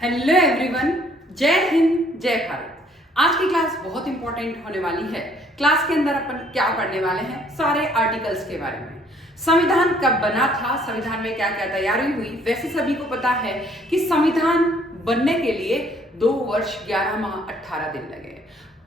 Hello everyone, जय हिंद जय भारत। आज की क्लास बहुत इंपॉर्टेंट होने वाली है। क्लास के अंदर अपन क्या पढ़ने वाले हैं, सारे आर्टिकल्स के बारे में। संविधान कब बना था, संविधान में क्या क्या तैयारी हुई। वैसे सभी को पता है कि संविधान बनने के लिए 2 वर्ष 11 माह 18 दिन लगे।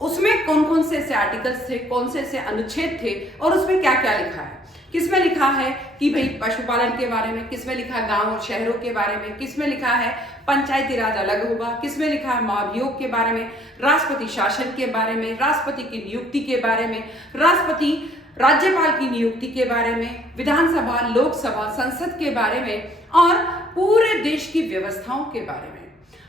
उसमें कौन कौन से ऐसे आर्टिकल्स थे, कौन से ऐसे अनुच्छेद थे और उसमें क्या क्या लिखा है। किसमें लिखा है कि भाई पशुपालन के बारे में, किसमें लिखा है गांव और शहरों के बारे में, किसमें लिखा है पंचायती राज अलग होगा, किसमें लिखा है महाभियोग के बारे में, राष्ट्रपति शासन के बारे में, राष्ट्रपति की नियुक्ति के बारे में, राष्ट्रपति राज्यपाल की नियुक्ति के बारे में, विधानसभा लोकसभा संसद के बारे में और पूरे देश की व्यवस्थाओं के बारे में।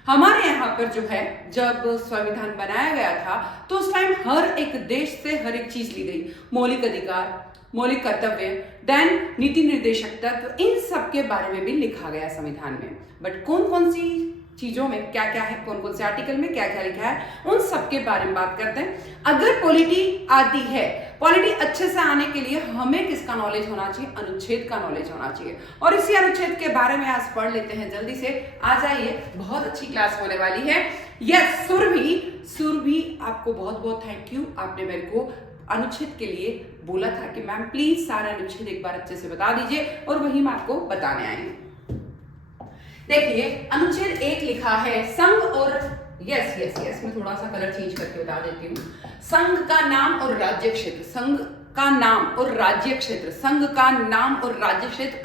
हमारे यहाँ पर जो है, जब संविधान बनाया गया था तो उस टाइम हर एक देश से हर एक चीज ली गई। मौलिक अधिकार, मौलिक कर्तव्य, देन नीति निर्देशक तत्व, इन सब के बारे में भी लिखा गया संविधान में। बट कौन कौन सी चीजों में क्या क्या है, कौन कौन से आर्टिकल में क्या क्या लिखा है, उन सब के बारे में बात करते हैं। अगर पॉलिटी आती है, पॉलिटी अच्छे से आने के लिए हमें किसका नॉलेज होना चाहिए, अनुच्छेद का नॉलेज होना चाहिए। और इसी अनुच्छेद के बारे में आज पढ़ लेते हैं। जल्दी से आ जाइए, बहुत अच्छी क्लास होने वाली है। यस, सुरभि आपको बहुत बहुत थैंक यू। आपने मेरे को अनुच्छेद के लिए बोला था कि मैम प्लीज सारा अनुच्छेद एक बार अच्छे से बता दीजिए, और वही मैं आपको बताने आई हूं। देखिए, अनुच्छेद 1 लिखा है संघ और यस मैं थोड़ा सा कलर चेंज करके बता देती हूँ। संघ का नाम और राज्य क्षेत्र, संघ का नाम और राज्य क्षेत्र, संघ का नाम और राज्य क्षेत्र।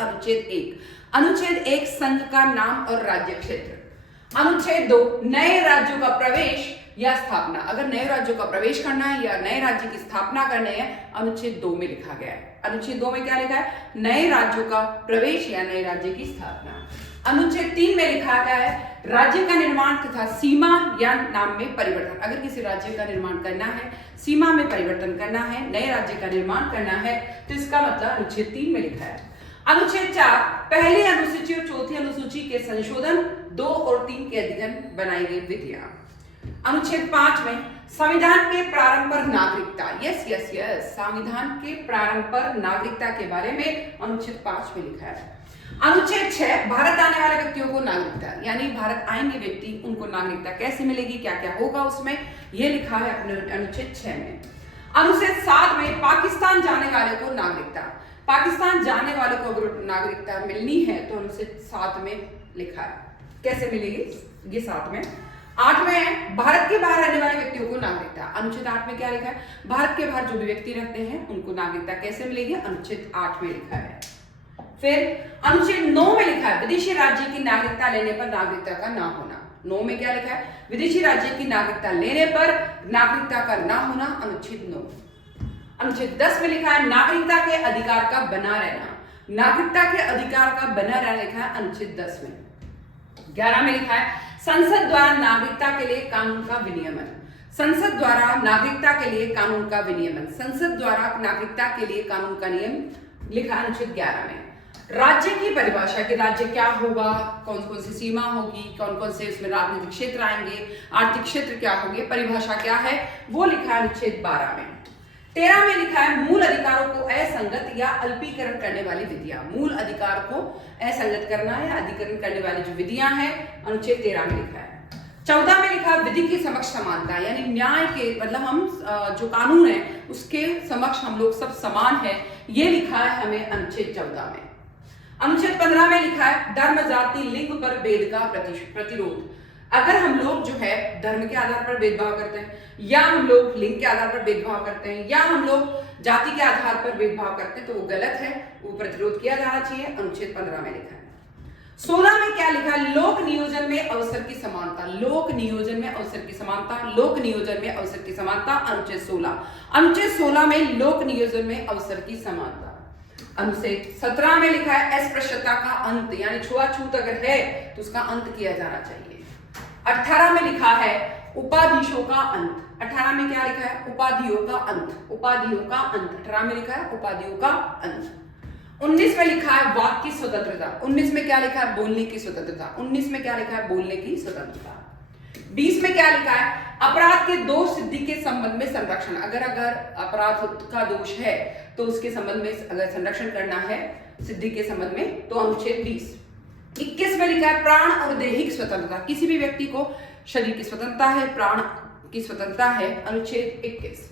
अनुच्छेद 1 संघ का नाम और राज्य क्षेत्र। अनुच्छेद 2 नए राज्यों का प्रवेश या स्थापना। अगर नए राज्यों का प्रवेश करना है या नए राज्य की स्थापना करनी है, अनुच्छेद 2 में लिखा गया है। अनुच्छेद 2 में क्या लिखा है, नए राज्यों का प्रवेश या नए राज्य की स्थापना। अनुच्छेद 3 में लिखा गया है राज्य का निर्माण तथा सीमा या नाम में परिवर्तन। अगर किसी राज्य का निर्माण करना है, सीमा में परिवर्तन करना है, नए राज्य का निर्माण करना है, तो इसका मतलब अनुच्छेद 3 में लिखा है। अनुच्छेद 4 पहली अनुसूची और चौथी अनुसूची के संशोधन, 2 और 3 के अधीन बनाई गई विधियां। अनुच्छेद 5 में संविधान के प्रारंभ पर नागरिकता। यस संविधान के प्रारंभ पर नागरिकता के बारे में अनुच्छेद 5 में लिखा है। अनुच्छेद 6 भारत आने वाले व्यक्तियों को नागरिकता, यानी भारत आएंगे व्यक्ति, उनको नागरिकता कैसे मिलेगी, क्या क्या होगा उसमें, यह लिखा है अपने अनुच्छेद 6 में। अनुच्छेद 7 में पाकिस्तान जाने वाले को नागरिकता, पाकिस्तान जाने वाले को अगर नागरिकता मिलनी है तो अनुच्छेद 7 में लिखा है कैसे मिलेगी, ये 7 में। 8 में है भारत के बाहर रहने वाले व्यक्तियों को नागरिकता। अनुच्छेद 8 में क्या लिखा है, भारत के बाहर जो भी व्यक्ति रहते हैं उनको नागरिकता कैसे मिलेगी, अनुच्छेद 8 में लिखा है। फिर अनुच्छेद 9 में लिखा है विदेशी राज्य की नागरिकता लेने पर नागरिकता का ना होना। 9 में क्या लिखा है, विदेशी राज्य की नागरिकता लेने पर नागरिकता का ना होना, अनुच्छेद 9। अनुच्छेद 10 में लिखा है नागरिकता के अधिकार का बना रहना, नागरिकता के अधिकार का बना रहना लिखा है अनुच्छेद 10 में। 11 में लिखा है संसद द्वारा नागरिकता के लिए कानून का विनियमन, संसद द्वारा नागरिकता के लिए कानून का विनियमन, संसद द्वारा नागरिकता के लिए कानून का नियम लिखा अनुच्छेद 11 में। राज्य की परिभाषा कि राज्य क्या होगा, कौन कौन सी सीमा होगी, कौन कौन से इसमें राजनीतिक क्षेत्र आएंगे, आर्थिक क्षेत्र क्या होंगे, परिभाषा क्या है, वो लिखा है अनुच्छेद 12 में। 13 में लिखा है मूल अधिकारों को असंगत या अल्पीकरण करने वाली विधियां, मूल अधिकार को असंगत करना या अधिकरण करने वाली जो विधियां हैं, अनुच्छेद 13 में लिखा है। 14 में लिखा विधि के समक्ष समानता, यानी न्याय के मतलब हम जो कानून है उसके समक्ष हम लोग सब समान है, ये लिखा है हमें अनुच्छेद 14 में। अनुच्छेद 15 में लिखा है धर्म जाति लिंग पर भेद का प्रतिरोध। अगर हम लोग जो है धर्म के आधार पर भेदभाव करते हैं, या हम लोग लिंग के आधार पर भेदभाव करते हैं, या हम लोग जाति के आधार पर भेदभाव करते हैं, तो वो गलत है, वो प्रतिरोध किया जाना चाहिए, अनुच्छेद 15 में लिखा है। 16 में क्या लिखा है, लोक नियोजन में अवसर की समानता, लोक नियोजन में अवसर की समानता, लोक नियोजन में अवसर की समानता, अनुच्छेद 16। अनुच्छेद 16 में लोक नियोजन में अवसर की समानता। अनुच्छेद 17 में लिखा है अस्पृश्यता का अंत, यानी छुआछूत अगर है तो उसका अंत किया जाना चाहिए। 18 में लिखा है उपाधीशों का अंत। 18 में क्या लिखा है, उपाधियों का अंत, उपाधियों का अंत 18 में लिखा है, उपाधियों का अंत। 19 में लिखा है वाक की स्वतंत्रता। 19 में क्या लिखा है, बोलने की स्वतंत्रता। 19 में क्या लिखा है, बोलने की स्वतंत्रता। 20 में क्या लिखा है, अपराध के दोष सिद्धि के संबंध में संरक्षण। अगर अपराध का दोष है तो उसके संबंध में अगर संरक्षण करना है सिद्धि के संबंध में, तो अनुच्छेद 20। 21 में लिखा है प्राण और दैहिक स्वतंत्रता, किसी भी व्यक्ति को शरीर की स्वतंत्रता है, प्राण की स्वतंत्रता है, अनुच्छेद 21।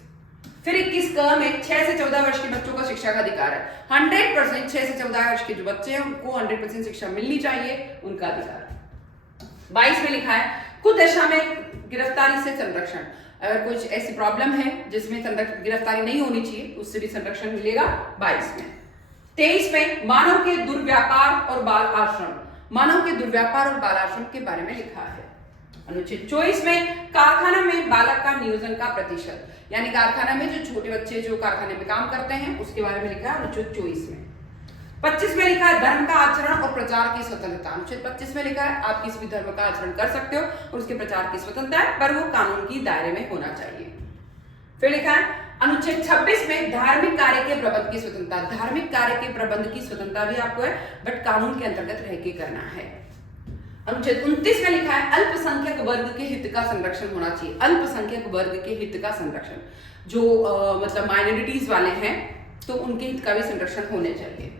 फिर 21 क में 6 से 14 वर्ष के बच्चों का शिक्षा का अधिकार है। 100% 6 से 14 वर्ष के जो बच्चे हैं उनको 100% शिक्षा मिलनी चाहिए, उनका अधिकार। 22 में लिखा है कुछ दशा में गिरफ्तारी से संरक्षण, अगर कुछ ऐसी प्रॉब्लम है जिसमें गिरफ्तारी नहीं होनी चाहिए उससे भी संरक्षण मिलेगा 22 में। 23 में मानव के दुर्व्यापार और बाल आश्रम, मानव के दुर्व्यापार और बाल आश्रम के बारे में लिखा है। अनुच्छेद 24 में कारखाना में बालक का नियोजन का प्रतिशत, यानी कारखाना में जो छोटे बच्चे जो कारखाने में काम करते हैं उसके बारे में लिखा है अनुच्छेद 24 में। 25 में लिखा है धर्म का आचरण और प्रचार की स्वतंत्रता, अनुच्छेद 25 में लिखा है आप किसी भी धर्म का आचरण कर सकते हो और उसके प्रचार की स्वतंत्रता है, पर वो कानून की दायरे में होना चाहिए। फिर लिखा है अनुच्छेद 26 में धार्मिक कार्य के प्रबंध की स्वतंत्रता, धार्मिक कार्य के प्रबंध की स्वतंत्रता भी आपको है बट कानून के अंतर्गत रह के करना है। अनुच्छेद 29 में लिखा है अल्पसंख्यक वर्ग के हित का संरक्षण होना चाहिए, अल्पसंख्यक वर्ग के हित का संरक्षण, जो मतलब माइनॉरिटीज वाले हैं तो उनके हित का भी संरक्षण होने चाहिए।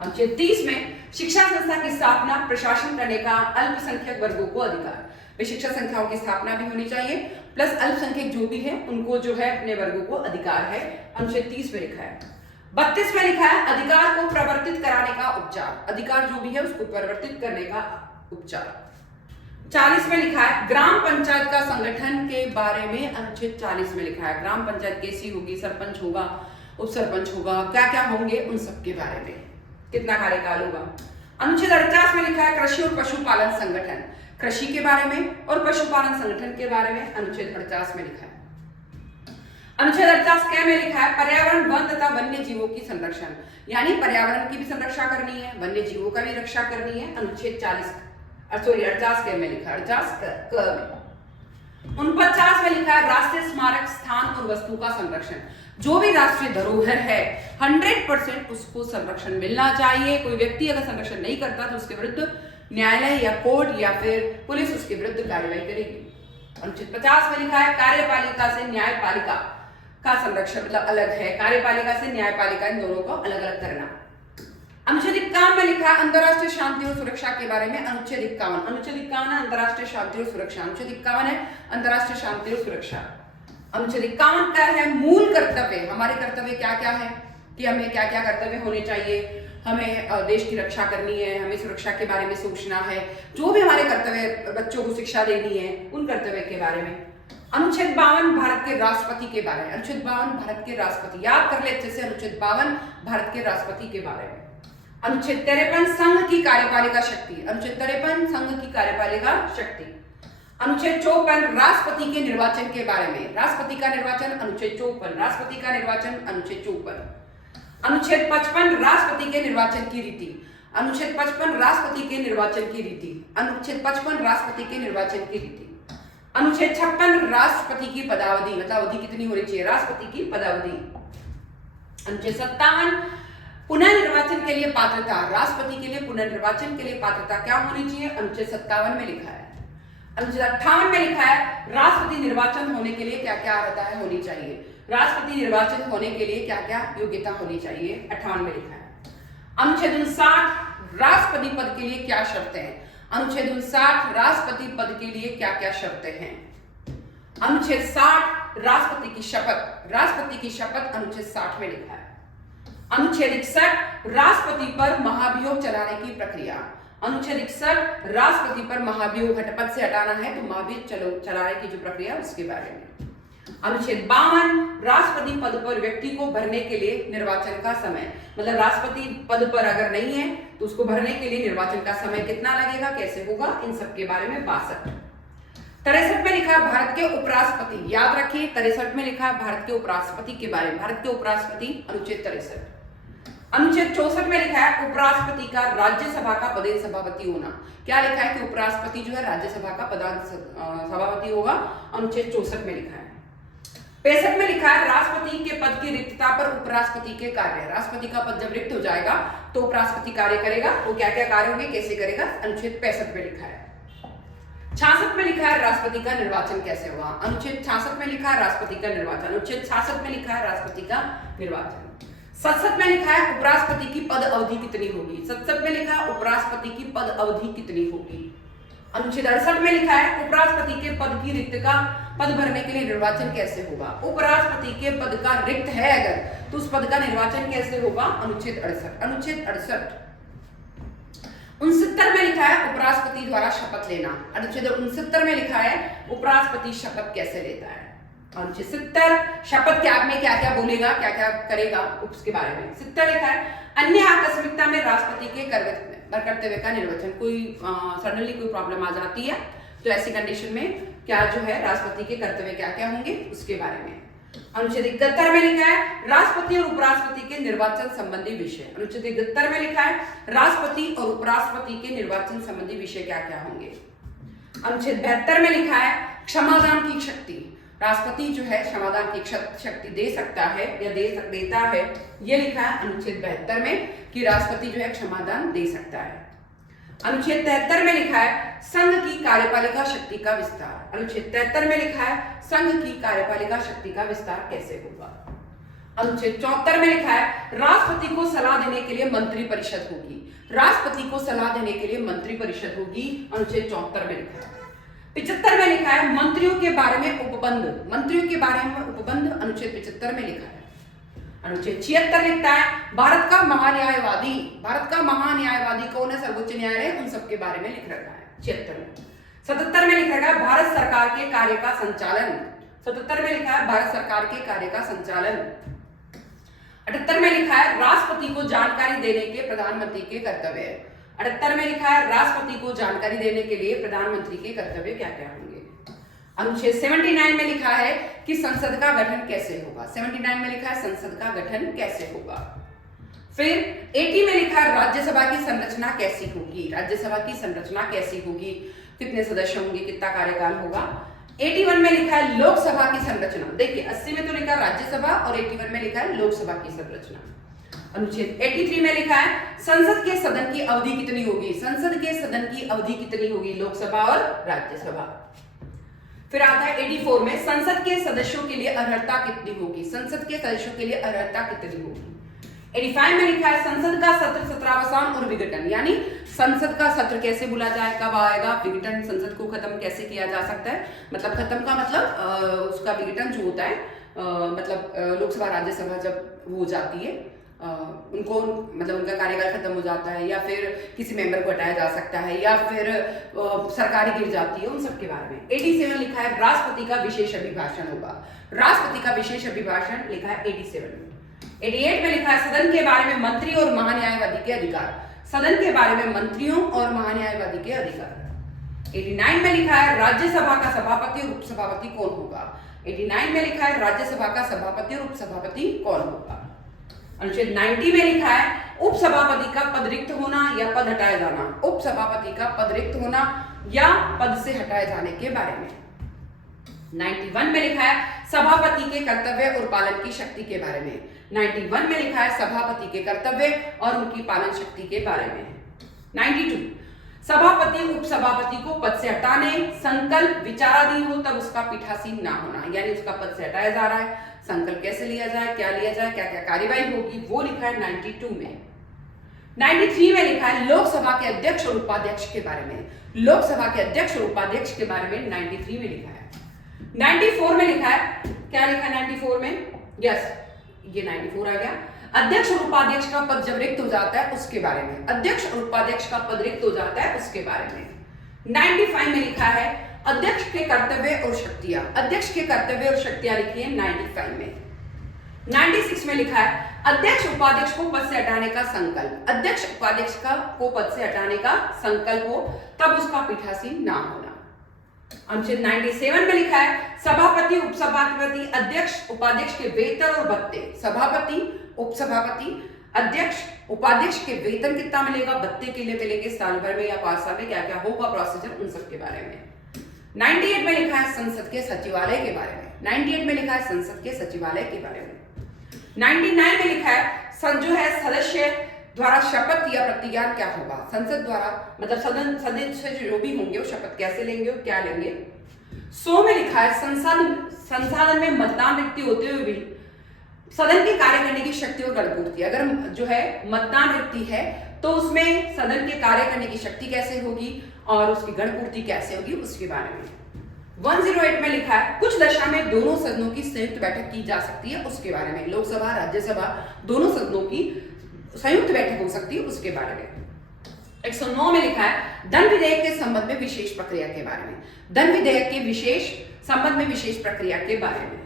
अनुच्छेद 30 में शिक्षा संस्था की स्थापना प्रशासन करने का अल्पसंख्यक वर्गों को अधिकार, वे शिक्षा संस्थाओं की स्थापना भी होनी चाहिए, प्लस अल्पसंख्यक जो भी है उनको जो है अपने वर्गों को अधिकार है, अनुच्छेद 30 में लिखा है। 32 में लिखा है अधिकार को प्रवर्तित कराने का उपचार, अधिकार जो भी है उसको प्रवर्तित करने का उपचार। 40 में लिखा है ग्राम पंचायत का संगठन के बारे में, अनुच्छेद 40 में लिखा है ग्राम पंचायत कैसी होगी, सरपंच होगा, उप सरपंच होगा, क्या क्या होंगे उन सब के बारे में, कितना कार्यकाल होगा। अनुच्छेद 48 में लिखा है कृषि और पशुपालन संगठन, कृषि के बारे में और पशुपालन संगठन के बारे में, अनुच्छेद 48 में लिखा है। अनुच्छेद 48 में लिखा है पर्यावरण वन तथा वन्य जीवों की संरक्षण, यानी पर्यावरण की भी संरक्षा करनी है, वन्य जीवों का भी रक्षा करनी है, अनुच्छेद 48 में लिखा है। 49 में लिखा है राष्ट्रीय स्मारक स्थान और वस्तु का संरक्षण, जो भी राष्ट्रीय धरोहर है 100% उसको संरक्षण मिलना चाहिए, कोई व्यक्ति अगर संरक्षण नहीं करता तो उसके विरुद्ध न्यायालय या कोर्ट या फिर पुलिस उसके विरुद्ध कार्रवाई करेगी। अनुच्छेद 50 में लिखा है कार्यपालिका से न्यायपालिका का संरक्षण, मतलब अलग है, कार्यपालिका से न्यायपालिका इन दोनों को अलग अलग करना। अनुच्छेद 51 में लिखा है अंतरराष्ट्रीय शांति और सुरक्षा के बारे में, अनुच्छेद 51, अनुच्छेद 51 है अंतरराष्ट्रीय शांति और सुरक्षा, अनुच्छेद 51 है अंतरराष्ट्रीय शांति और सुरक्षा। अनुच्छेद 51 का है मूल कर्तव्य, हमारे कर्तव्य क्या क्या है कि हमें क्या क्या कर्तव्य होने चाहिए, हमें देश की रक्षा करनी है, हमें सुरक्षा के बारे में सोचना है, जो भी हमारे कर्तव्य, बच्चों को शिक्षा देनी है उन कर्तव्य के बारे में। अनुच्छेद 52 भारत के राष्ट्रपति के बारे में, अनुच्छेद 52 भारत के राष्ट्रपति, याद कर ले अच्छे से, अनुच्छेद 52 भारत के राष्ट्रपति के बारे में। अनुच्छेद 53 संघ की कार्यपालिका शक्ति, अनुच्छेद 53 संघ की कार्यपालिका शक्ति। अनुच्छेद 54 राष्ट्रपति के निर्वाचन के बारे में, राष्ट्रपति का निर्वाचन, अनुच्छेद 54 राष्ट्रपति का निर्वाचन, अनुच्छेद 54। अनुच्छेद 55 राष्ट्रपति के निर्वाचन की रीति, अनुच्छेद 55 राष्ट्रपति के निर्वाचन की रीति, अनुच्छेद 55 राष्ट्रपति के निर्वाचन की रीति। अनुच्छेद 56 राष्ट्रपति की पदावधि, मतलब अवधि कितनी होनी चाहिए राष्ट्रपति की पदावधि। अनुच्छेद 57 पुनर्निर्वाचन के लिए पात्रता, राष्ट्रपति के लिए पुनर्निर्वाचन के लिए पात्रता क्या होनी चाहिए, अनुच्छेद 57 में लिखा है। अनुच्छेद 58 में लिखा है राष्ट्रपति निर्वाचन होने के लिए क्या क्या अर्हता है होनी चाहिए, राष्ट्रपति निर्वाचन होने के लिए क्या क्या योग्यता होनी चाहिए, 58 में लिखा है। अनुच्छेद 59 राष्ट्रपति पद के लिए क्या शर्तें हैं, अनुच्छेद 59 राष्ट्रपति पद के लिए क्या क्या शर्तें हैं। अनुच्छेद 60 राष्ट्रपति की शपथ, राष्ट्रपति की शपथ अनुच्छेद 60 में लिखा है। अनुच्छेद 61 राष्ट्रपति पर महाभियोग चलाने की प्रक्रिया, अनुच्छेद 61 राष्ट्रपति पर महाभियोग पद से हटाना है तो महाभियोग चलाने की जो प्रक्रिया उसके बारे में। अनुच्छेद 52 राष्ट्रपति पद पर व्यक्ति को भरने के लिए निर्वाचन का समय, मतलब राष्ट्रपति पद पर अगर नहीं है तो उसको भरने के लिए निर्वाचन का समय कितना लगेगा, कैसे होगा, इन सब के बारे में 62। 63 में लिखा है भारत के उपराष्ट्रपति, याद रखिए 63 में लिखा है भारत के उपराष्ट्रपति के बारे में, भारत के उपराष्ट्रपति, अनुच्छेद 63। अनुच्छेद 64 में लिखा है उपराष्ट्रपति का राज्यसभा का पदेन सभापति होना, क्या लिखा है कि उपराष्ट्रपति जो है राज्यसभा का पदेन सभापति होगा, अनुच्छेद 64 में लिखा है। 65 में लिखा है राष्ट्रपति के पद की रिक्तता पर उपराष्ट्रपति के कार्य, राष्ट्रपति का पद जब रिक्त हो जाएगा तो उपराष्ट्रपति कार्य करेगा, वो क्या क्या कार्य होंगे, कैसे करेगा, अनुच्छेद 65 में लिखा है। 66 में लिखा है राष्ट्रपति का निर्वाचन कैसे हुआ, अनुच्छेद 66 में लिखा है राष्ट्रपति का निर्वाचन, अनुच्छेद 66 में लिखा है राष्ट्रपति का निर्वाचन। 67 में लिखा है उपराष्ट्रपति की पद अवधि कितनी होगी। 67 में लिखा है उपराष्ट्रपति की पद अवधि कितनी होगी। अनुच्छेद 68 में लिखा है उपराष्ट्रपति के पद की रिक्त का पद भरने के लिए निर्वाचन कैसे होगा। उपराष्ट्रपति के पद का रिक्त है अगर तो उस पद का निर्वाचन कैसे होगा। अनुच्छेद 68। अनुच्छेद 68 69 में लिखा है उपराष्ट्रपति द्वारा शपथ लेना। अनुच्छेद 69 में लिखा है उपराष्ट्रपति शपथ कैसे लेता है। अनुच्छेद 70 शपथ त्याग में क्या क्या बोलेगा, क्या क्या करेगा, उसके बारे में। 70 लिखा है अन्य आकस्मिकता में राष्ट्रपति के कर्तव्य का निर्वचन। कोई सडनली कोई प्रॉब्लम आ जाती है तो ऐसी कंडीशन में क्या जो है राष्ट्रपति के कर्तव्य क्या क्या होंगे उसके बारे में। अनुच्छेद 71 में लिखा है राष्ट्रपति और उपराष्ट्रपति के निर्वाचन संबंधी विषय। अनुच्छेद 71 में लिखा है राष्ट्रपति और उपराष्ट्रपति के निर्वाचन संबंधी विषय क्या क्या होंगे। अनुच्छेद 72 में लिखा है क्षमादान की शक्ति। राष्ट्रपति जो है क्षमादान की शक्ति दे सकता है या देता है, ये लिखा है अनुच्छेद 72 में कि राष्ट्रपति जो है क्षमादान दे सकता है। अनुच्छेद 73 में लिखा है संघ की कार्यपालिका शक्ति का विस्तार। अनुच्छेद 73 में लिखा है संघ की कार्यपालिका शक्ति का विस्तार कैसे होगा। अनुच्छेद 74 में लिखा है राष्ट्रपति को सलाह देने के लिए मंत्री परिषद होगी। राष्ट्रपति को सलाह देने के लिए मंत्री परिषद होगी। अनुच्छेद 74 में लिखा है। 75 में लिखा है मंत्रियों के बारे में उपबंध। मंत्रियों के बारे में उपबंध अनुच्छेद 75 में लिखा है। अनुच्छेद 76 लिखता है भारत का महान्यायवादी। भारत का महान्यायवादी कौन है, सर्वोच्च न्यायालय, उन सब के बारे में लिख रखा है 76 में। 77 में लिखा है भारत सरकार के कार्य का संचालन। 77 में लिखा है भारत सरकार के कार्य का संचालन। 78 में लिखा है राष्ट्रपति को जानकारी देने के प्रधानमंत्री के कर्तव्य। 78 में लिखा है राष्ट्रपति को जानकारी देने के लिए प्रधानमंत्री के कर्तव्य क्या क्या होंगे। अनुच्छेद 79 में लिखा है कि संसद का गठन कैसे होगा। 79 में लिखा है संसद का गठन कैसे होगा। फिर 80 में लिखा है राज्यसभा की संरचना कैसी होगी। राज्यसभा की संरचना कैसी होगी, कितने सदस्य होंगे, कितना कार्यकाल होगा। 81 में लिखा है लोकसभा की संरचना। देखिए 80 में तो लिखा राज्यसभा और 81 में लिखा है लोकसभा की संरचना। अनुच्छेद 83 में लिखा है संसद के सदन की अवधि कितनी होगी। संसद के सदन की अवधि कितनी होगी, लोकसभा और राज्यसभा। फिर आता है 84 में संसद के सदस्यों के लिए अर्हता कितनी होगी। संसद के सदस्यों के लिए अर्हता कितनी होगी। 85 में लिखा है संसद का सत्र, सत्रावसान और विघटन, यानी संसद का सत्र कैसे बुला जाए, कब आएगा, विघटन संसद को खत्म कैसे किया जा सकता है। मतलब खत्म का मतलब उसका विघटन जो होता है, मतलब लोकसभा राज्यसभा जब हो जाती है उनको मतलब उनका कार्यकाल खत्म हो जाता है, या फिर किसी मेंबर को हटाया जा सकता है, या फिर सरकार गिर जाती है, उन सब के बारे में। 87 लिखा है राष्ट्रपति का विशेष अभिभाषण होगा। राष्ट्रपति का विशेष अभिभाषण लिखा है 87 में। 88 में लिखा है सदन के बारे में मंत्री और महान्यायवादी के अधिकार। सदन के बारे में मंत्रियों और महान्यायवादी के अधिकार। 89 में लिखा है राज्यसभा का सभापति और उपसभापति कौन होगा। 89 में लिखा है राज्यसभा का सभापति और उपसभापति कौन होगा। अनुच्छेद 90 में लिखा है उपसभापति का पद रिक्त होना या पद हटाए जाना। उपसभापति का पद रिक्त होना या पद से हटाए जाने के बारे में। 91 में लिखा है सभापति के कर्तव्य और पालन की शक्ति के बारे में। 91 में लिखा है सभापति के कर्तव्य और उनकी पालन शक्ति के बारे में। 92 सभापति उपसभापति को पद से हटाने संकल्प विचाराधीन हो तब उसका पीठासीन ना होना, यानी उसका पद से हटाया जा रहा है, संकल्प कैसे लिया जाए, क्या लिया जाए, क्या क्या कार्यवाही होगी, वो लिखा है 92 में। 93 में लिखा है लोकसभा के अध्यक्ष और उपाध्यक्ष के बारे में। लोकसभा के अध्यक्ष और उपाध्यक्ष के बारे में 93 में लिखा है। 94 में लिखा है, क्या लिखा है 94 में, यस ये 94 आ गया। अध्यक्ष और उपाध्यक्ष का पद जब रिक्त हो जाता है उसके बारे में। अध्यक्ष और उपाध्यक्ष का पद रिक्त हो जाता है उसके बारे में। 95 में लिखा है अध्यक्ष के कर्तव्य और शक्तियां। अध्यक्ष के कर्तव्य और शक्तियां लिखी है 95 में। 96 में लिखा है अध्यक्ष उपाध्यक्ष को पद से हटाने का संकल्प। अध्यक्ष उपाध्यक्ष को पद से हटाने का संकल्प हो तब उसका पीठासीन ना होना। अनुच्छेद 97 में लिखा है सभापति उपसभापति अध्यक्ष उपाध्यक्ष के वेतन और भत्ते। सभापति उपसभापति अध्यक्ष उपाध्यक्ष के वेतन कितना मिलेगा, भत्ते के लिए मिलेंगे साल भर में या 5 साल में, क्या क्या होगा प्रोसीजर, उन सब के बारे में। 98 में लिखा है संसद के सचिवालय के बारे में। 98 में लिखा है संसद के सचिवालय के बारे में। 99 में लिखा है जो है सदस्य द्वारा शपथ या प्रतिज्ञान क्या होगा। संसद द्वारा मतलब सदस्य जो भी होंगे वो शपथ कैसे लेंगे और क्या लेंगे। 100 में लिखा है संसद में मतदान रिक्ति होते हुए भी सदन के कार्य करने की शक्ति और गणपूर्ति, अगर जो है मतदान व्यक्ति है तो उसमें सदन के कार्य करने की शक्ति कैसे होगी और उसकी गणपूर्ति कैसे होगी उसके बारे में 108 में लिखा है कुछ दशा में दोनों सदनों की संयुक्त बैठक की जा सकती है उसके बारे में, लोकसभा राज्यसभा दोनों सदनों की संयुक्त बैठक हो सकती है उसके बारे में। 109 में लिखा है धन विधेयक के संबंध में विशेष प्रक्रिया के बारे में, धन विधेयक के विशेष संबंध में विशेष प्रक्रिया के बारे में।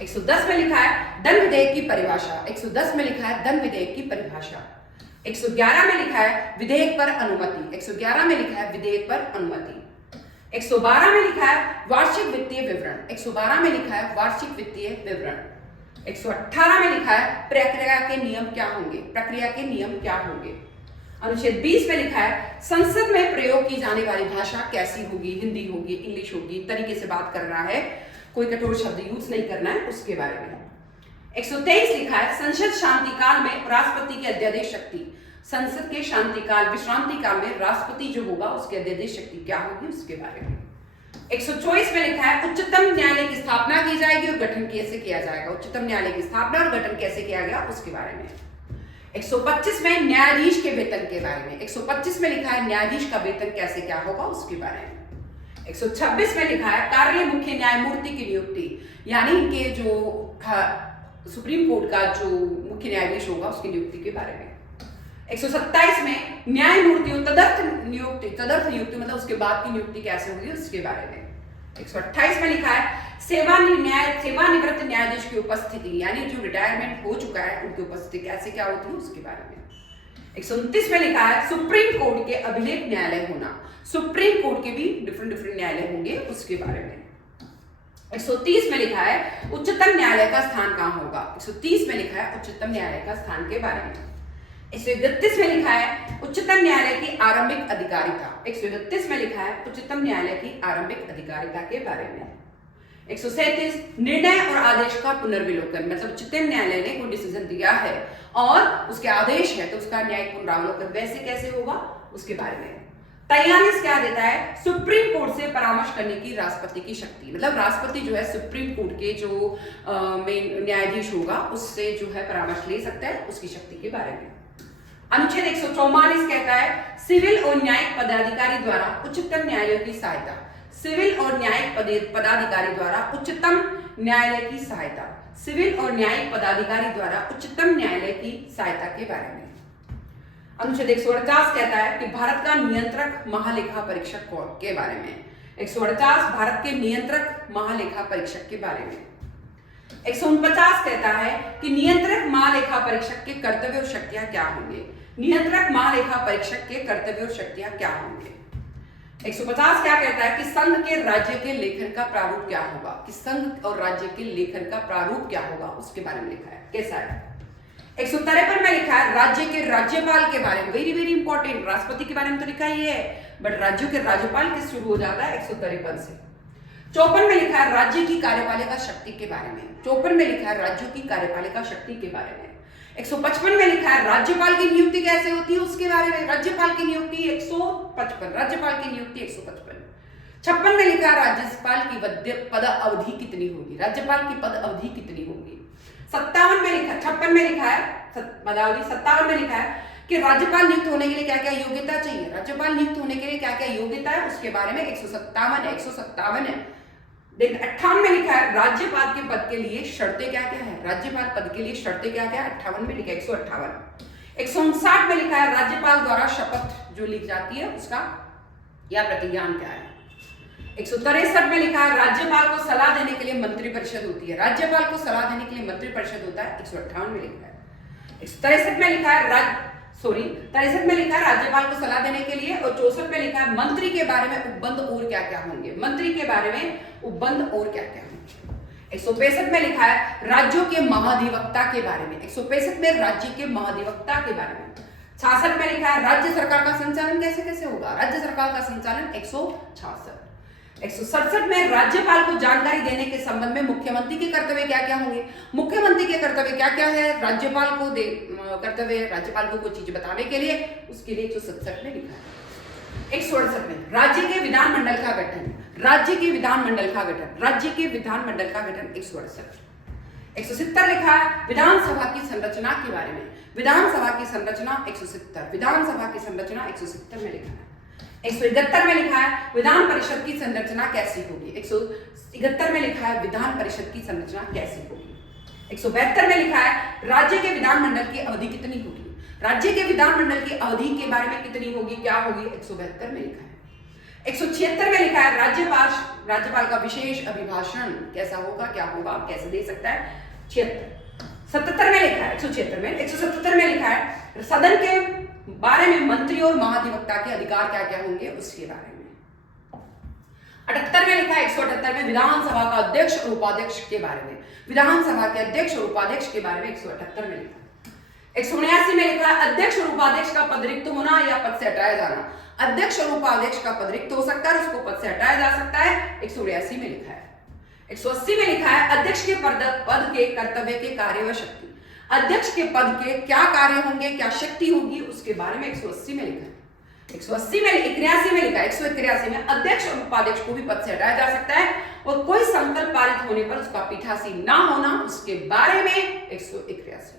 110 में लिखा है धन विधेयक की परिभाषा, 110 में लिखा है धन विधेयक की परिभाषा। 111 में लिखा है विधेयक पर अनुमति, 111 में लिखा है विधेयक पर अनुमति। 112 में लिखा है वार्षिक वित्तीय विवरण, 112 में लिखा है वार्षिक वित्तीय विवरण। 118 में लिखा है प्रक्रिया के नियम क्या होंगे, प्रक्रिया के नियम क्या होंगे। अनुच्छेद 20 में लिखा है संसद में प्रयोग की जाने वाली भाषा कैसी होगी, हिंदी होगी, इंग्लिश होगी, तरीके से बात करना है, कोई कठोर शब्द यूज नहीं करना है उसके बारे में। 123 लिखा है संसद शांति काल में राष्ट्रपति की अध्यादेश शक्ति, संसद के शांति काल विश्रांति काल में राष्ट्रपति जो होगा उसकी अध्यादेश शक्ति क्या होगी उसके बारे में। 124 में लिखा है उच्चतम न्यायालय की स्थापना की जाएगी और गठन कैसे किया जाएगा, उच्चतम न्यायालय की स्थापना और गठन कैसे किया गया उसके बारे में। 125 में न्यायाधीश के वेतन के बारे में, 125 में लिखा है न्यायाधीश का वेतन कैसे क्या होगा उसके बारे में। 126 में लिखा है कार्य मुख्य न्यायमूर्ति की नियुक्ति, यानी इनके जो सुप्रीम कोर्ट का जो मुख्य न्यायाधीश होगा उसकी नियुक्ति के बारे में। 127 में न्यायमूर्तियों तदर्थ नियुक्ति मतलब उसके बाद की नियुक्ति कैसे होगी उसके बारे में। 128 में लिखा है सेवानिवृत्त न्यायाधीश की उपस्थिति, यानी जो रिटायरमेंट हो चुका है उनकी उपस्थिति कैसे क्या होती है उसके बारे में। 129 में लिखा है सुप्रीम कोर्ट के अभिलेख न्यायालय होना, सुप्रीम कोर्ट के भी डिफरेंट न्यायालय होंगे उसके बारे में। 130 में लिखा है उच्चतम न्यायालय का स्थान कहां होगा, 130 में लिखा है उच्चतम न्यायालय का स्थान के बारे में। 131 में लिखा है उच्चतम न्यायालय की आरंभिक अधिकारिता, 131 में लिखा है उच्चतम न्यायालय की आरंभिक अधिकारिता के बारे में। 137 निर्णय और आदेश का पुनर्विलोकन, मतलब उच्चतम न्यायालय ने कोई डिसीजन दिया है और उसके आदेश है तो उसका न्यायिक पुनरावलोकन वैसे कैसे होगा उसके बारे में। 43 क्या देता है सुप्रीम कोर्ट से परामर्श करने की राष्ट्रपति की शक्ति, मतलब राष्ट्रपति जो है सुप्रीम कोर्ट के जो मेन न्यायाधीश होगा उससे जो है परामर्श ले सकता है उसकी शक्ति के बारे में। अनुच्छेद 144 कहता है सिविल और न्यायिक पदाधिकारी द्वारा उच्चतम न्यायालय की सहायता, सिविल और न्यायिक पदाधिकारी द्वारा उच्चतम न्यायालय की सहायता, सिविल और न्यायिक पदाधिकारी द्वारा उच्चतम न्यायालय की सहायता के बारे में। अनुच्छेद 148 कहता है कि भारत का नियंत्रक महालेखा परीक्षक के बारे में, 148 भारत के नियंत्रक महालेखा परीक्षक के बारे में। 149 कहता है कि नियंत्रक महालेखा परीक्षक के कर्तव्य और शक्तियां क्या होंगे, नियंत्रक महालेखा परीक्षक के कर्तव्य और शक्तियां क्या होंगे। 150 क्या कहता है कि संघ के राज्य के लेखन का प्रारूप क्या होगा, कि संघ और राज्य के लेखन का प्रारूप क्या होगा उसके बारे में लिखा है कैसा है। 153 में लिखा है राज्य के राज्यपाल के बारे में, वेरी वेरी इंपॉर्टेंट, राष्ट्रपति के बारे में तो लिखा ही है बट राज्यों के राज्यपाल किस शुरू हो जाता है 153 से। 54 में लिखा है राज्य की कार्यपालिका शक्ति के बारे में, 54 में लिखा है राज्यों की कार्यपालिका शक्ति के बारे में। 155 में लिखा है राज्यपाल की नियुक्ति कैसे होती है उसके बारे में, राज्यपाल की नियुक्ति 155, राज्यपाल की नियुक्ति 155। 56 में लिखा है राज्यपाल की पद अवधि कितनी होगी, राज्यपाल की पद अवधि कितनी होगी। 57 में लिखा 56 में लिखा है पदावधि, 57 में लिखा है कि राज्यपाल नियुक्त होने के लिए क्या क्या योग्यता चाहिए, राज्यपाल नियुक्त होने के लिए क्या क्या योग्यता है उसके बारे में 157 है। देन 58 में लिखा है राज्यपाल के पद के लिए शर्तें क्या क्या है, राज्यपाल पद के लिए शर्तें क्या क्या है 58 में लिखा है 158। 159 में लिखा है राज्यपाल द्वारा शपथ जो ली जाती है उसका या प्रतिज्ञान क्या है। 163 में लिखा है राज्यपाल को सलाह देने के लिए मंत्रिपरिषद होती है, राज्यपाल को सलाह देने के लिए मंत्रिपरिषद होता है 158 में लिखा है। 63 में लिखा है 63 में लिखा है राज्यपाल को सलाह देने के लिए, और 64 में लिखा है मंत्री के बारे में उपबंध और क्या क्या होंगे, मंत्री के बारे में उपबंध और क्या क्या होंगे। 165 में लिखा है राज्यों के महाधिवक्ता के बारे में, 165 में राज्य के महाधिवक्ता के बारे में। 66 में लिखा है राज्य सरकार का संचालन कैसे कैसे होगा, राज्य सरकार का संचालन 166। 167 में राज्यपाल को जानकारी देने के संबंध में मुख्यमंत्री के कर्तव्य क्या क्या होंगे, मुख्यमंत्री के कर्तव्य क्या क्या है, राज्यपाल को कर्तव्य राज्यपाल को कोई चीज बताने के लिए उसके लिए 167 में लिखा है। 168 में राज्य के विधानमंडल का गठन, राज्य के विधानमंडल का गठन, राज्य के विधानमंडल का गठन 168। 170 लिखा है विधानसभा की संरचना के बारे में। विधानसभा की संरचना 170, विधानसभा की संरचना 170 में लिखा है। 171 में लिखा है विधान परिषद की संरचना कैसी होगी। 171 में लिखा है विधान परिषद की संरचना कैसी होगी। 172 में लिखा है राज्य के विधानमंडल की अवधि कितनी होगी। राज्य के विधानमंडल की अवधि के बारे में कितनी होगी, क्या होगी, 172 में लिखा है। 176 में लिखा है राज्यपाल का विशेष अभिभाषण कैसा होगा, क्या होगा, कैसे दे सकता है, 76। 77 में लिखा है 177 में लिखा है सदन के बारे में मंत्री और महाधिवक्ता के अधिकार क्या क्या होंगे उसके बारे में। 78 में लिखा है 178 में विधानसभा का अध्यक्ष और उपाध्यक्ष के बारे में। विधानसभा के अध्यक्ष और उपाध्यक्ष के बारे में 178 में लिखा है। 179 में लिखा है अध्यक्ष और उपाध्यक्ष का पद रिक्त होना या पद से हटाया जाना। अध्यक्ष और उपाध्यक्ष का पद रिक्त हो सकता है, उसको पद से हटाया जा सकता है। 189 में लिखा है। 180 में लिखा है अध्यक्ष के पद के कर्तव्य के कार्य व शक्ति। अध्यक्ष के पद के क्या कार्य होंगे, क्या शक्ति होगी, उसके बारे में 180 में लिखा है। 181 में लिखा है 181 में अध्यक्ष और उपाध्यक्ष को भी पद से हटाया जा सकता है और कोई संकल्प पारित होने पर उसका पीठासीन ना होना उसके बारे में 181।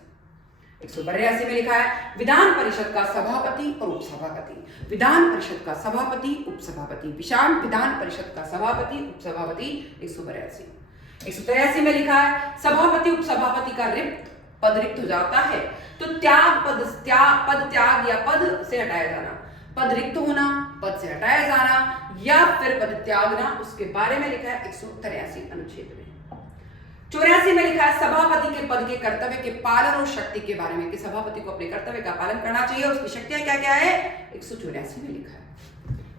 182 में लिखा है विधान परिषद का सभापति और उपसभापति। विधान परिषद का सभापति उपसभापति, विधान परिषद का सभापति उपसभापति 182। 183 में लिखा है सभापति उपसभापति का पद रिक्त हो जाता है तो पद त्याग या पद से हटाया जाना, पद रिक्त होना, पद से हटाया जाना या फिर पद त्यागना, उसके बारे में लिखा है 183 अनुच्छेद में। 84 में लिखा है सभापति के पद के कर्तव्य के पालन और शक्ति के बारे में कि सभापति को अपने कर्तव्य का पालन करना चाहिए, उसकी शक्तियां क्या क्या है, 184 में लिखा है।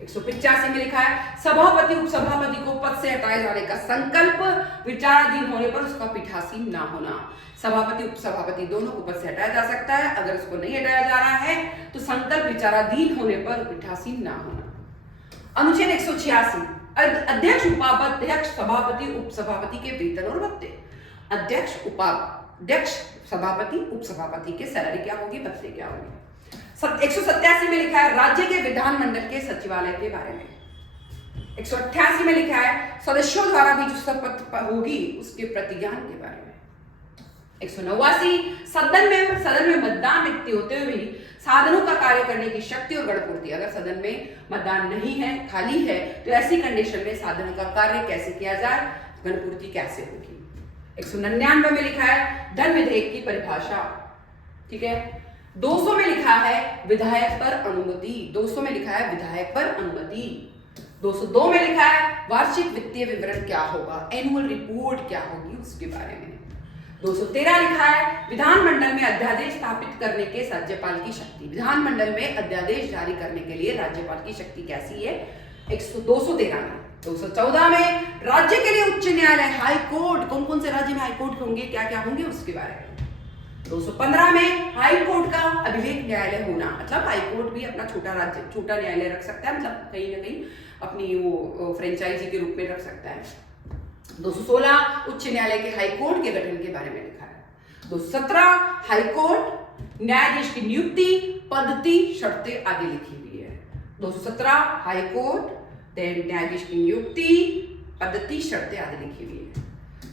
185 में लिखा है सभापति उपसभापति को पद से हटाए जाने का संकल्प विचाराधीन होने पर उसका पीठासीन ना होना। सभापति उपसभापति दोनों को पद से हटाया जा सकता है, अगर उसको नहीं हटाया जा रहा है तो संकल्प विचाराधीन होने पर पीठासीन ना होना। अनुच्छेद 186 अध्यक्ष उपाध्यक्ष सभापति उपसभापति के वेतन और भत्ते। अध्यक्ष उपाध्यक्ष सभापति उपसभापति के सैलरी क्या होगी, भत्ते क्या होंगे। 187 में लिखा है राज्य के विधानमंडल के सचिवालय के बारे में। 188 में लिखा है सदस्यों द्वारा भी जो शपथ होगी उसके प्रतिज्ञान के बारे में। 189 सदन में मतदान रिक्त होते हुए भी साधनों का कार्य करने की शक्ति और गणपूर्ति। अगर सदन में मतदान नहीं है, खाली है, तो ऐसी कंडीशन में साधनों का कार्य कैसे किया जाए, गणपूर्ति कैसे होगी। 199 में लिखा है धन विधेयक की परिभाषा, ठीक है। 200 में लिखा है विधायक पर अनुमति। 200 में लिखा है विधायक पर अनुमति। 202 में लिखा है वार्षिक वित्तीय विवरण क्या होगा, एनुअल रिपोर्ट क्या होगी, उसके बारे में। 213 लिखा है विधानमंडल में अध्यादेश स्थापित करने के राज्यपाल की शक्ति। विधानमंडल में अध्यादेश जारी करने के लिए राज्यपाल की शक्ति कैसी है, 213 में। 214 में राज्य के लिए उच्च न्यायालय, हाई कोर्ट, कौन कौन से राज्य में हाई कोर्ट होंगे, क्या क्या होंगे, उसके बारे में। 215 में हाई कोर्ट का अभिलेख न्यायालय होना, मतलब हाई कोर्ट भी अपना छोटा न्यायालय रख सकता है, मतलब कहीं ना कहीं अपनी वो फ्रेंचाइजी के रूप में रख सकता है। 216 उच्च न्यायालय के हाई कोर्ट के गठन के बारे में लिखा है। 217 हाई कोर्ट न्यायाधीश की नियुक्ति, पद्धति, शर्तें आदि लिखी हुई है। 217 हाई कोर्ट न्यायाधीश की नियुक्ति, पद्धति, शर्तें आदि लिखी हुई है।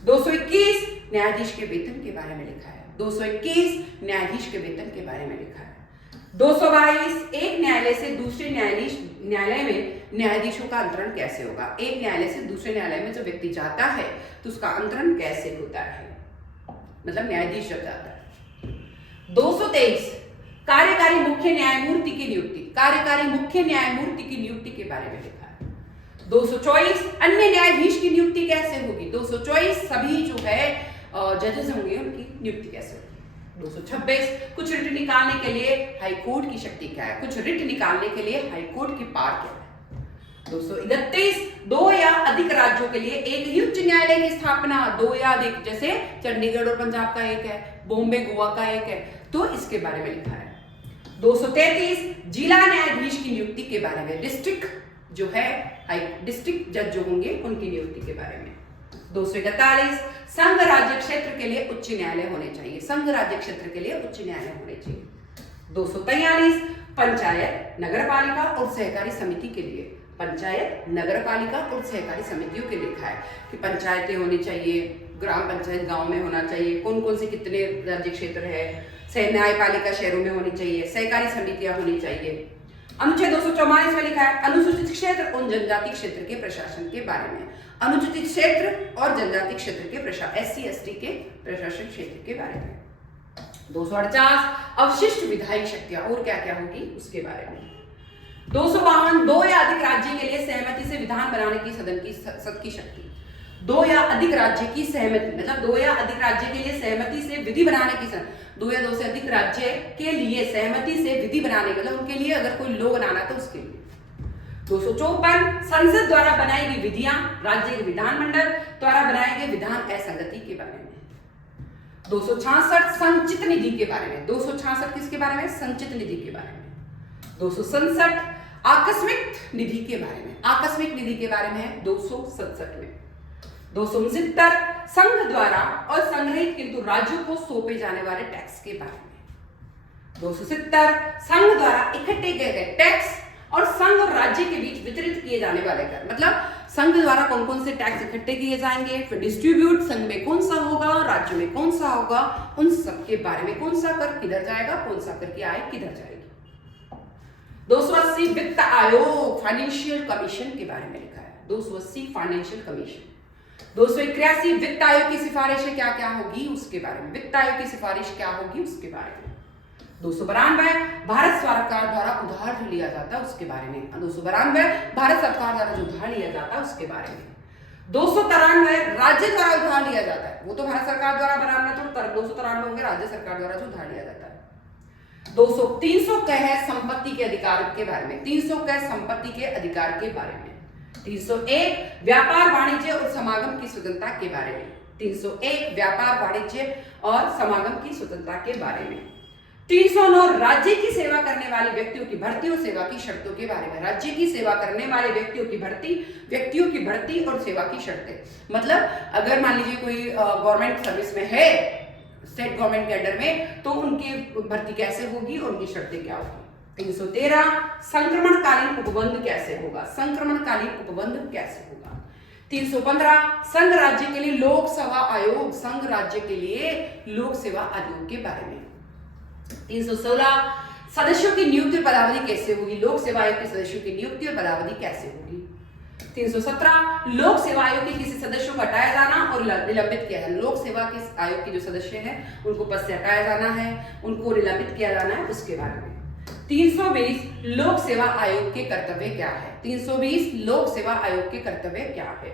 221 न्यायाधीश के वेतन के बारे में लिखा है। 221 न्यायाधीश के वेतन के बारे में लिखा है। 222 एक न्यायालय से दूसरे न्यायालय में न्यायाधीशों का अंतरण कैसे होगा। एक न्यायालय से दूसरे न्यायालय में जब व्यक्ति जाता है तो उसका अंतरण कैसे होता है, मतलब न्यायाधीश जब जाता है। 223 कार्यकारी मुख्य न्यायमूर्ति की नियुक्ति, कार्यकारी मुख्य न्यायमूर्ति की नियुक्ति के बारे में लिखा है। 224 अन्य न्यायाधीश की नियुक्ति कैसे होगी। 224 सभी जो है जजेस होंगे उनकी नियुक्ति कैसे होगी। 226 कुछ रिट निकालने के लिए हाई कोर्ट की शक्ति क्या है, कुछ रिट निकालने के लिए हाई कोर्ट की पावर क्या है। 231 दो या अधिक राज्यों के लिए एक ही उच्च न्यायालय की स्थापना, दो या अधिक, जैसे चंडीगढ़ और पंजाब का एक है, बॉम्बे गोवा का एक है, तो इसके बारे में लिखा है। 233 जिला न्यायाधीश की नियुक्ति के बारे में, डिस्ट्रिक्ट जो है डिस्ट्रिक्ट जज जो होंगे उनकी नियुक्ति के बारे में। 241 संघ राज्य क्षेत्र के लिए उच्च न्यायालय होने चाहिए, संघ राज्य क्षेत्र के लिए उच्च न्यायालय होने चाहिए। 243 पंचायत, नगरपालिका और सहकारी समिति के लिए पंचायत, नगर पालिका और सहकारी समितियों के लिखा है कि पंचायतें होनी चाहिए, ग्राम पंचायत गांव में होना चाहिए, कौन कौन से कितने राज्य क्षेत्र है, न्यायपालिका शहरों में होनी चाहिए, सहकारी समितियां होनी चाहिए। अनुच्छेद 244 में लिखा है अनुसूचित क्षेत्र और जनजाति क्षेत्र के प्रशासन के बारे में। अनुसूचित क्षेत्र और जनजाति क्षेत्र के SC ST के प्रशासन क्षेत्र के बारे में। 248 अवशिष्ट विधायी शक्तियां और क्या क्या होगी उसके बारे में। 252 दो या अधिक राज्य के लिए सहमति से विधान बनाने की सदन की शक्ति। दो या अधिक राज्य की सहमति मतलब दो या अधिक राज्य के लिए सहमति से विधि बनाने की दो या दो से अधिक राज्य के लिए सहमति से विधि बनाने मतलब उनके लिए अगर कोई लॉ बनाना तो उसके लिए। 254 संसद द्वारा बनाई गई विधियां, राज्य के विधानमंडल द्वारा बनाए गए विधान असंगति के बारे में। 266 संचित निधि के बारे में। 266 किसके बारे में? संचित निधि के बारे में। 267 आकस्मिक निधि के बारे में। आकस्मिक निधि के बारे में है 267 में। 269 संघ द्वारा और संग्रहित किंतु राज्यों को सौंपे जाने वाले टैक्स के बारे में। 270 संघ द्वारा इकट्ठे किए गए टैक्स और संघ और राज्य के बीच वितरित किए जाने वाले कर मतलब संघ द्वारा कौन कौन से टैक्स इकट्ठे किए जाएंगे, फिर डिस्ट्रीब्यूट संघ में कौन सा होगा, राज्य में कौन सा होगा, उन सब के बारे में। कौन सा कर किधर जाएगा, कौन सा कर की आय किधर जाएगी। 280 वित्त आयोग फाइनेंशियल कमीशन के बारे में लिखा है। 280 फाइनेंशियल कमीशन। 281 वित्त आयोग की सिफारिशें क्या क्या होगी उसके बारे में। वित्त आयोग की सिफारिश क्या होगी उसके बारे में। 292 भारत सरकार द्वारा उधार जो लिया जाता है उसके बारे में। 292 भारत सरकार द्वारा जो उधार लिया जाता है उसके बारे में। 293 राज्य द्वारा उधार लिया जाता है, वो तो भारत सरकार द्वारा बनाना तो 293 होंगे राज्य सरकार द्वारा जो उधार लिया जाता है। 300 कह संपत्ति के अधिकार के बारे में। 300 कह संपत्ति के अधिकार के बारे में। 301 व्यापार वाणिज्य और समागम की स्वतंत्रता के बारे में। 301 व्यापार वाणिज्य और समागम की स्वतंत्रता के बारे में। 309 राज्य की सेवा करने वाले व्यक्तियों की भर्ती और सेवा की शर्तों के बारे में। राज्य की सेवा करने वाले व्यक्तियों की भर्ती और सेवा की शर्तें मतलब अगर मान लीजिए कोई गवर्नमेंट सर्विस में है, स्टेट गवर्नमेंट के अंडर में, तो उनकी भर्ती कैसे होगी और उनकी शर्तें क्या होगी। 313 संक्रमणकालीन उपबंध कैसे होगा, संक्रमणकालीन उपबंध कैसे होगा। 315 संघ राज्य के लिए लोक सेवा आयोग, संघ राज्य के लिए लोक सेवा आयोग के बारे में। 316 सदस्यों की नियुक्ति और पदावधि कैसे होगी, लोक सेवा आयोग के सदस्यों की नियुक्ति और पदावधि कैसे होगी। 317 लोक सेवा आयोग के किसी सदस्य को हटाया जाना और निलंबित किया जाना। लोक सेवा के आयोग के जो सदस्य हैं उनको पद से हटाया जाना है, उनको निलंबित किया जाना है, उसके बारे में। 320 लोक सेवा आयोग के कर्तव्य क्या है। 320 लोक सेवा आयोग के कर्तव्य क्या है।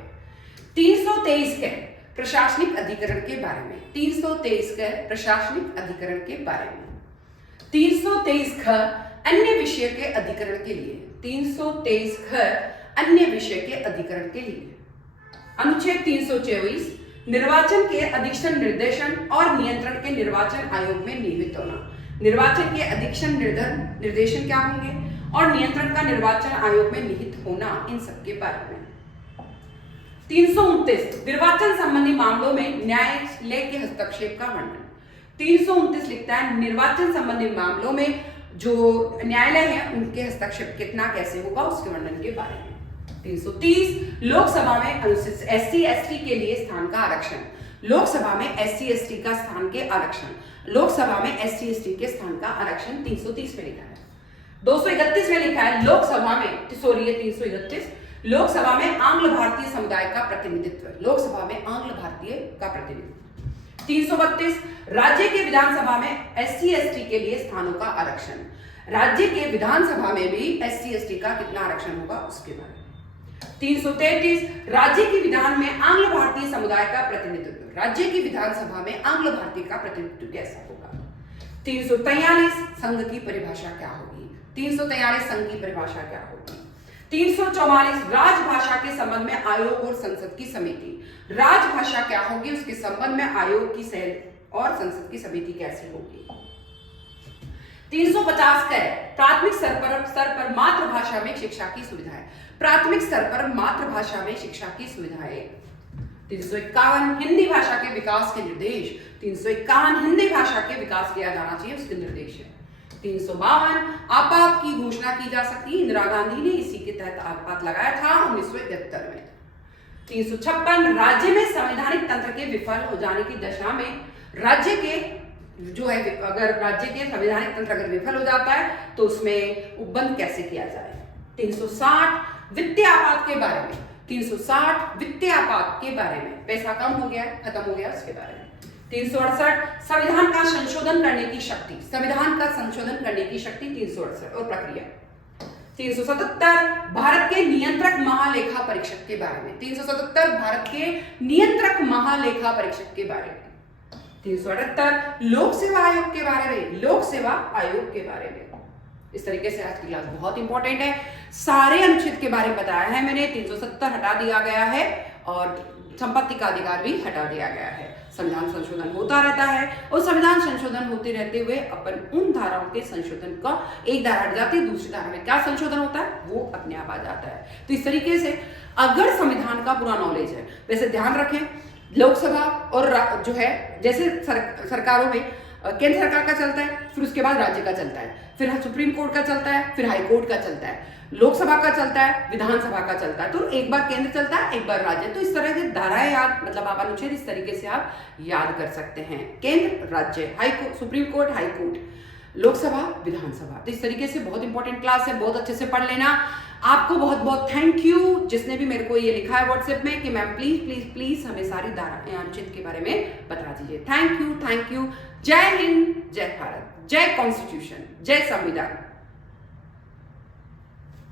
323 के प्रशासनिक अधिकरण के बारे में। 323 के प्रशासनिक अधिकरण के बारे में। 323 ख अन्य विषय के अधिकरण के लिए। 323 ख अन्य विषय के अधिकरण के लिए। अनुच्छेद 324 निर्वाचन के अधीक्षण निर्देशन और नियंत्रण के निर्वाचन आयोग में नियमित होना। निर्वाचन के अधीक्षण निर्देशन क्या होंगे और नियंत्रण का निर्वाचन आयोग में निहित होना, इन सब के बारे में। 329 निर्वाचन संबंधी मामलों में न्यायालय के हस्तक्षेप का वर्णन। 329 लिखता है निर्वाचन संबंधी मामलों में जो न्यायालय है उनके हस्तक्षेप कितना कैसे होगा उसके वर्णन के बारे में। 330 लोकसभा में अनुसूचित SC ST के लिए स्थान का आरक्षण। लोकसभा में SC ST का स्थान के आरक्षण। लोकसभा में SC ST के स्थान का आरक्षण 330 में लिखा है। 231 में लिखा है लोकसभा में 331 लोकसभा में आंग्ल भारतीय समुदाय का प्रतिनिधित्व। लोकसभा में आंग्ल भारतीय का प्रतिनिधित्व। 332 राज्य के विधानसभा में SC ST के लिए स्थानों का आरक्षण। राज्य के विधानसभा में भी SC ST का कितना आरक्षण होगा उसके बारे में। 333 राज्य के विधान में आंग्ल भारतीय समुदाय का प्रतिनिधित्व। राज्य की विधानसभा में आंग्ल भारतीय का प्रतिनिधित्व कैसा होगा। 343 संघ की परिभाषा क्या होगी। 343 संघ की परिभाषा क्या होगी। 344 राजभाषा के संबंध में आयोग और संसद की समिति। राजभाषा क्या होगी उसके संबंध में आयोग की सेल और संसद की समिति कैसी होगी। 350 का प्राथमिक स्तर पर मातृभाषा में शिक्षा की सुविधाएं। प्राथमिक स्तर पर मातृभाषा में शिक्षा की सुविधाएं। 351 हिंदी भाषा के विकास के निर्देश। 351 हिंदी भाषा के विकास किया जाना चाहिए उसके निर्देश है। 352 आपात की घोषणा की जा सकती है, इंदिरा गांधी ने इसी के तहत आपात लगाया था 1971 में। 356 राज्य में संवैधानिक तंत्र के विफल हो जाने की दशा में राज्य के जो है, अगर राज्य के संवैधानिक तंत्र अगर विफल हो जाता है तो उसमें उपबंध कैसे किया जाए। 360 वित्तीय आपात के बारे में, 360 वित्तीय आपात के बारे में, पैसा कम हो गया, खत्म हो गया, उसके बारे में। 368 संविधान का संशोधन करने की शक्ति, संविधान का संशोधन करने की शक्ति 368 और प्रक्रिया। 377 भारत के नियंत्रक महालेखा परीक्षक के बारे में, 377 भारत के नियंत्रक महालेखा परीक्षक के बारे में। 378 लोक सेवा आयोग के बारे में, लोक सेवा आयोग के बारे में। इस तरीके से आज की क्लास बहुत इंपॉर्टेंट है। सारे अनुच्छेद के बारे में बताया है मैंने। 370 हटा दिया गया है और संपत्ति का अधिकार भी हटा दिया गया है। संविधान संशोधन होता रहता है और संविधान संशोधन होते रहते हुए अपन उन धाराओं के संशोधन का, एक धारा हट जाती है, दूसरी धारा में क्या संशोधन होता है वो अपने आप आ जाता है। तो इस तरीके से अगर संविधान का पूरा नॉलेज है, वैसे ध्यान रखें लोकसभा और जो है जैसे सरकारों में केंद्र सरकार का चलता है, फिर उसके बाद राज्य का चलता है, फिर सुप्रीम कोर्ट का चलता है, फिर हाई कोर्ट का चलता है, लोकसभा का चलता है, विधानसभा का चलता है, तो एक बार केंद्र चलता है, एक बार राज्य। तो इस तरह से धाराएं याद, मतलब आप अनुच्छेद इस तरीके से आप याद कर सकते हैं। केंद्र, राज्य, high court, supreme court, high court, Lok Sabha, Vidhan Sabha. तो इस तरीके से बहुत इंपॉर्टेंट क्लास है, बहुत अच्छे से पढ़ लेना। आपको बहुत बहुत थैंक यू जिसने भी मेरे को ये लिखा है व्हाट्सएप में कि मैम प्लीज प्लीज प्लीज हमें सारी धाराएं अनुच्छेद के बारे में बता दीजिए। Thank you, thank you. जय हिंद, जय भारत, जय कॉन्स्टिट्यूशन, जय संविधान।